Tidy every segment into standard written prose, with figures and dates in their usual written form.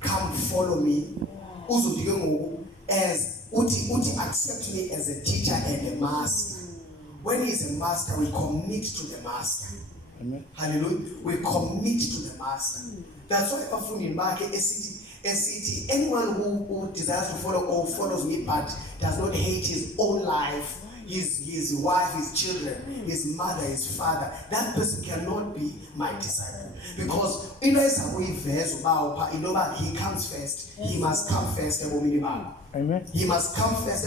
come follow me, as uti accept me as a teacher and a master. When he's a master, we commit to the master. Amen. Hallelujah. We commit to the master. That's why in market SCT, anyone who desires to follow or follows me but does not hate his own life, his wife, his children, his mother, his father, that person cannot be my disciple. Because he comes first. He must come first. Amen. He must come first.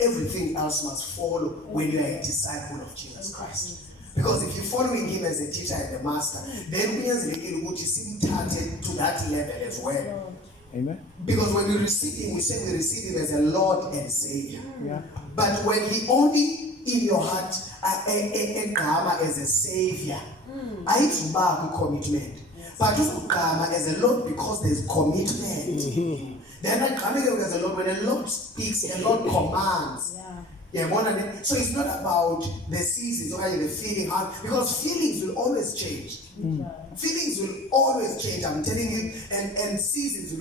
Everything else must follow when you are a disciple of Jesus Christ. Because if you're following him as a teacher and a master, then we as to that level as well. Amen. Because when we receive him, we say we receive him as a Lord and Savior. Yeah. But when he only in your heart as a Savior, I to mark commitment. But also as a Lord because there's commitment. Then I come as a Lord when the Lord speaks, the Lord commands. Yeah, so it's not about the seasons or the feeling, because feelings will always change. Feelings will always change, I'm telling you, and seasons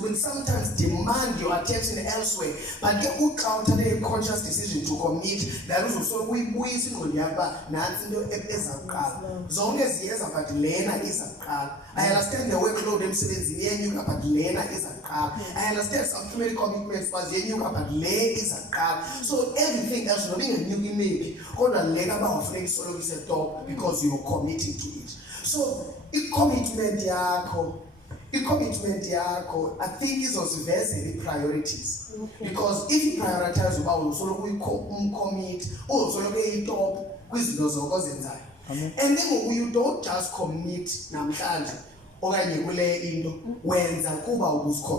will sometimes demand your attention elsewhere. But get who counter a conscious decision to commit, that is also we boys in Onyaba, Nancy as long as yes about Lena is a car. I understand the workload themselves in you about Lena is a car. I understand some family commitments, but then you about Lena is a car. So everything else will be a new image. All the Lena of things solo is a top because you're committing to it. So commitment yako, I think is also very priorities. Because if you prioritize about solo we commit, also look at top with those inside. And then you don't just commit namhlanje okanye kule into wenza kuba ubuscommit.